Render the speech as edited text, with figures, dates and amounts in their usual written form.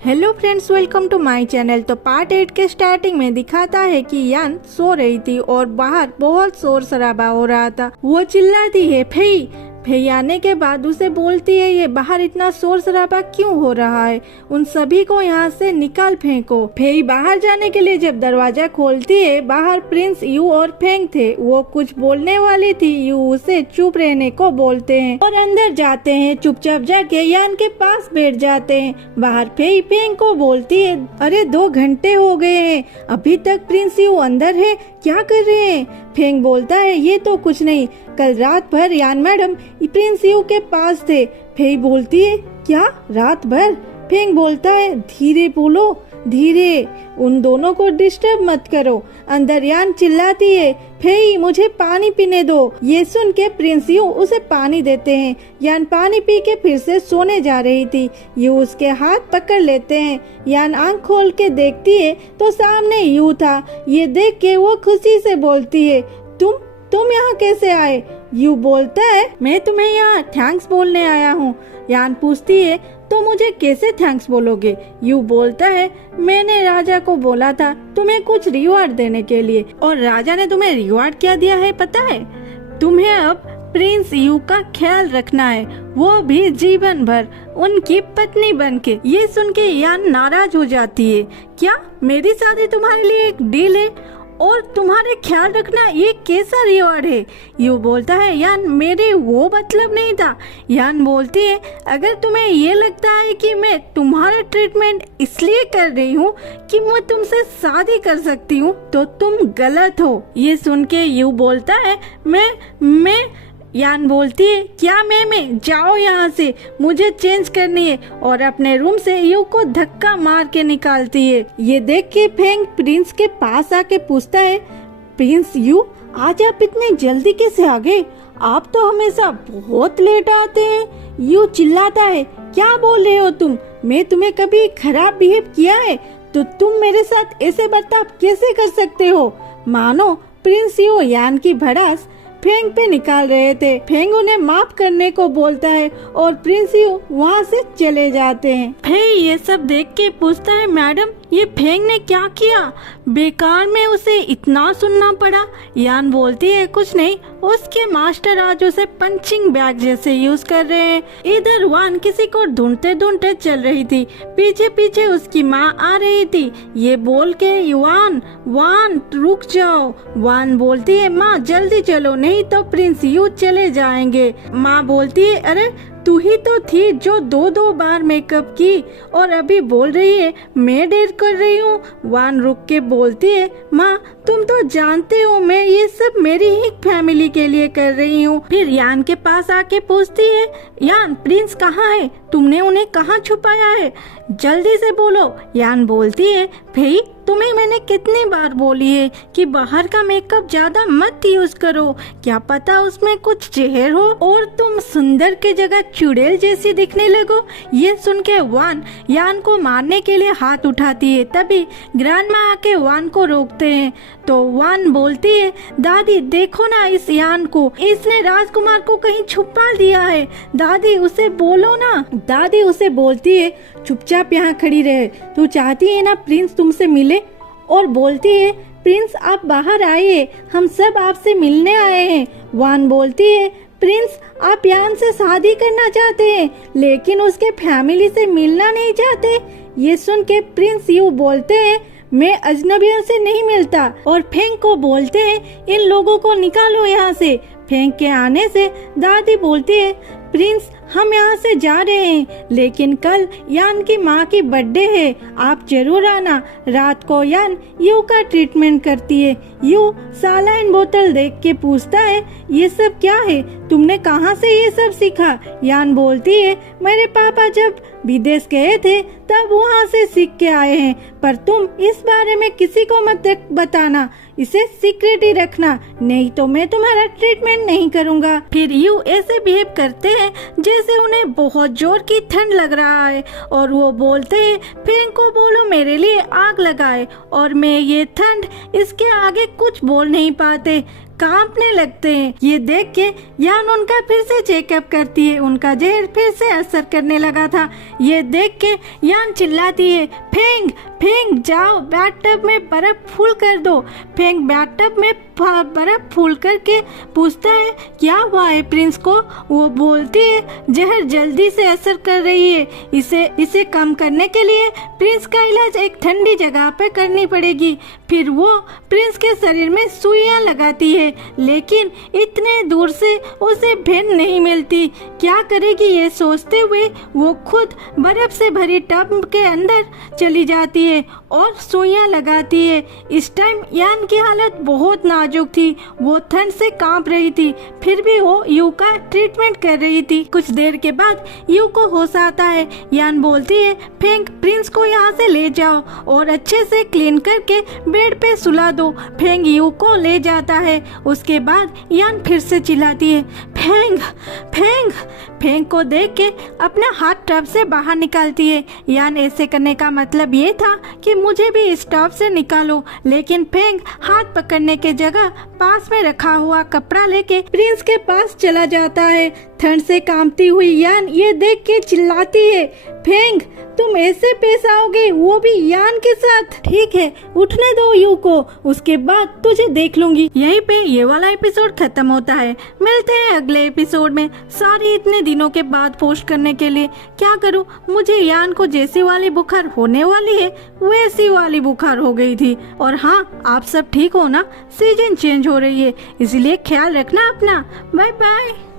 Hello friends, welcome to my channel. तो part 8 के starting में दिखाता है कि यान सो रही थी और बाहर बहुत शोर शराबा हो रहा था। वो चिल्लाती है फेई। फेई आने के बाद उसे बोलती है ये बाहर इतना शोर शराबा क्यों हो रहा है, उन सभी को यहाँ से निकाल फेंको। फेई बाहर जाने के लिए जब दरवाजा खोलती है, बाहर प्रिंस यू और फेंग थे। वो कुछ बोलने वाली थी, यू उसे चुप रहने को बोलते हैं और अंदर जाते हैं। चुपचाप जाके यान के पास बैठ जाते हैं। बाहर फेई फेंग को बोलती है अरे 2 घंटे हो गए हैं, अभी तक प्रिंस यू अंदर है, क्या कर रहे हैं? फेंग बोलता है ये तो कुछ नहीं, कल रात भर यान मैडम प्रिंस यू के पास थे। फेई बोलती है क्या रात भर? फेंग बोलता है धीरे बोलो, धीरे, उन दोनों को डिस्टर्ब मत करो। अंदर यान चिल्लाती है फेई मुझे पानी पीने दो। ये सुन के प्रिंस यू उसे पानी देते हैं। यान पानी पी के फिर से सोने जा रही थी। यू उसके हाथ पकड़ लेते हैं। यान आंख खोल के देखती है तो सामने यू था। ये देख के वो खुशी से बोलती है तुम यहाँ कैसे आए? यू बोलता है मैं तुम्हें यहाँ थैंक्स बोलने आया हूँ। यान पूछती है तो मुझे कैसे थैंक्स बोलोगे? यू बोलता है मैंने राजा को बोला था तुम्हें कुछ रिवॉर्ड देने के लिए, और राजा ने तुम्हें रिवॉर्ड क्या दिया है पता है? तुम्हें अब प्रिंस यू का ख्याल रखना है, वो भी जीवन भर उनकी पत्नी बनके। ये सुन के यान नाराज हो जाती है। क्या मेरी शादी तुम्हारे लिए एक डील है और तुम्हारे ख्याल रखना ये कैसा रिवॉर्ड है? यू बोलता है यान मेरे वो मतलब नहीं था। यान बोलती है अगर तुम्हें ये लगता है कि मैं तुम्हारा ट्रीटमेंट इसलिए कर रही हूँ कि मैं तुमसे शादी कर सकती हूँ तो तुम गलत हो। ये सुन के यू बोलता है मैं यान बोलती है क्या मैं जाओ यहाँ से, मुझे चेंज करनी है, और अपने रूम से यू को धक्का मार के निकालती है। ये देख के फेंग प्रिंस के पास आके पूछता है प्रिंस यू आज आप इतने जल्दी कैसे आ गए? आप तो हमेशा बहुत लेट आते हैं। यू चिल्लाता है क्या बोल रहे हो तुम? मैं तुम्हें कभी खराब बिहेव किया है तो तुम मेरे साथ ऐसे बर्ताव कैसे कर सकते हो? मानो प्रिंस यू यान की भड़ास फेंग पे निकाल रहे थे। फेंग उन्हें माफ करने को बोलता है और प्रिंस यू वहाँ से चले जाते हैं। फेंग ये सब देख के पूछता है मैडम ये फेंग ने क्या किया, बेकार में उसे इतना सुनना पड़ा। यान बोलती है कुछ नहीं, उसके मास्टर आज उसे पंचिंग बैग जैसे यूज कर रहे हैं। इधर वान किसी को ढूंढते ढूंढते चल रही थी, पीछे पीछे उसकी माँ आ रही थी। ये बोल के वान रुक जाओ। वान बोलती है माँ जल्दी चलो नहीं तो प्रिंस यू चले जाएंगे। माँ बोलती है अरे तू ही तो थी जो 2 बार मेकअप की और अभी बोल रही है मैं देर कर रही हूँ। वान रुक के बोलती है माँ तुम तो जानते हो मैं ये सब मेरी ही फैमिली के लिए कर रही हूँ। फिर यान के पास आके पूछती है यान प्रिंस कहाँ है, तुमने उन्हें कहाँ छुपाया है, जल्दी से बोलो। यान बोलती है भाई तुम्हें मैंने कितनी बार बोली है कि बाहर का मेकअप ज्यादा मत यूज करो, क्या पता उसमें कुछ जहर हो और तुम सुंदर के जगह चुड़ैल जैसी दिखने लगो। ये सुन के वान यान को मारने के लिए हाथ उठाती है, तभी ग्रैंडमा आके वान को रोकते हैं। तो वान बोलती है दादी देखो ना इस यान को, इसने राजकुमार को कहीं छुपा दिया है, दादी उसे बोलो ना। दादी उसे बोलती है चुपचाप यहाँ खड़ी रहे, तू चाहती है ना प्रिंस तुमसे मिले? और बोलती है प्रिंस आप बाहर आइए, हम सब आपसे मिलने आए हैं। वान बोलती है प्रिंस आप यान से शादी करना चाहते हैं लेकिन उसके फैमिली से मिलना नहीं चाहते। ये सुन के प्रिंस यू बोलते हैं मैं अजनबियों से नहीं मिलता, और फेंग को बोलते हैं इन लोगों को निकालो यहाँ से। फेंग के आने से दादी बोलती है प्रिंस हम यहाँ से जा रहे हैं लेकिन कल यान की माँ की बर्थडे है, आप जरूर आना। रात को यान यू का ट्रीटमेंट करती है। यू सालाइन बोतल देख के पूछता है ये सब क्या है, तुमने कहाँ से ये सब सीखा? यान बोलती है मेरे पापा जब विदेश गए थे तब वहाँ से सीख के आए हैं, पर तुम इस बारे में किसी को मत बताना, इसे सीक्रेट ही रखना, नहीं तो मैं तुम्हारा ट्रीटमेंट नहीं करूँगा। फिर यू ऐसे बिहेव करते हैं जैसे उन्हें बहुत जोर की ठंड लग रहा है और वो बोलते हैं फेंग को बोलो मेरे लिए आग लगाए, और मैं ये ठंड इसके आगे कुछ बोल नहीं पाते। कांपने लगते हैं। ये देख के यान उनका फिर से चेकअप करती है। उनका जहर फिर से असर करने लगा था। ये देख के यान चिल्लाती है, फेंग फेंग, जाओ बैथटब में बर्फ फूल कर दो। फेंग बैथटब में बर्फ फूल करके पूछता है क्या हुआ है प्रिंस को। वो बोलती है जहर जल्दी से असर कर रही है, इसे कम करने के लिए प्रिंस का इलाज एक ठंडी जगह पे करनी पड़ेगी। फिर वो प्रिंस के शरीर में सुइयां लगाती है, लेकिन इतने दूर से उसे भेद नहीं मिलती। क्या करेगी ये सोचते हुए वो खुद बर्फ से भरी टब के अंदर चली जाती है और सुइयां लगाती है। इस टाइम यान की हालत बहुत नाजुक थी। वो ठंड से कांप रही थी, फिर भी वो यू का ट्रीटमेंट कर रही थी। कुछ देर के बाद यू को होश आता है। यान बोलती है फेंग प्रिंस को यहाँ से ले जाओ और अच्छे से क्लीन करके बेड पे सुला दो। फेंग यू को ले जाता है। उसके बाद यान फिर से चिल्लाती है फेंग फेंग। फेंग को देख के अपना हाथ टब से बाहर निकालती है। यान ऐसे करने का मतलब ये था कि मुझे भी इस टब से निकालो, लेकिन फेंग हाथ पकड़ने के जगह पास में रखा हुआ कपड़ा लेके प्रिंस के पास चला जाता है। ठंड से कांपती हुई यान ये देख के चिल्लाती है फेंग तुम ऐसे पेश आओगे, वो भी यान के साथ। ठीक है उठने दो यू को, उसके बाद तुझे देख लूंगी। यहीं पे ये वाला एपिसोड खत्म होता है। मिलते हैं अगले एपिसोड में। सॉरी इतने दिनों के बाद पोस्ट करने के लिए। क्या करूं, मुझे यान को जैसी वाली बुखार होने वाली है वैसी वाली बुखार हो गई थी। और हाँ आप सब ठीक हो ना, सीजन चेंज हो रही है, इसलिए ख्याल रखना अपना। Bye bye.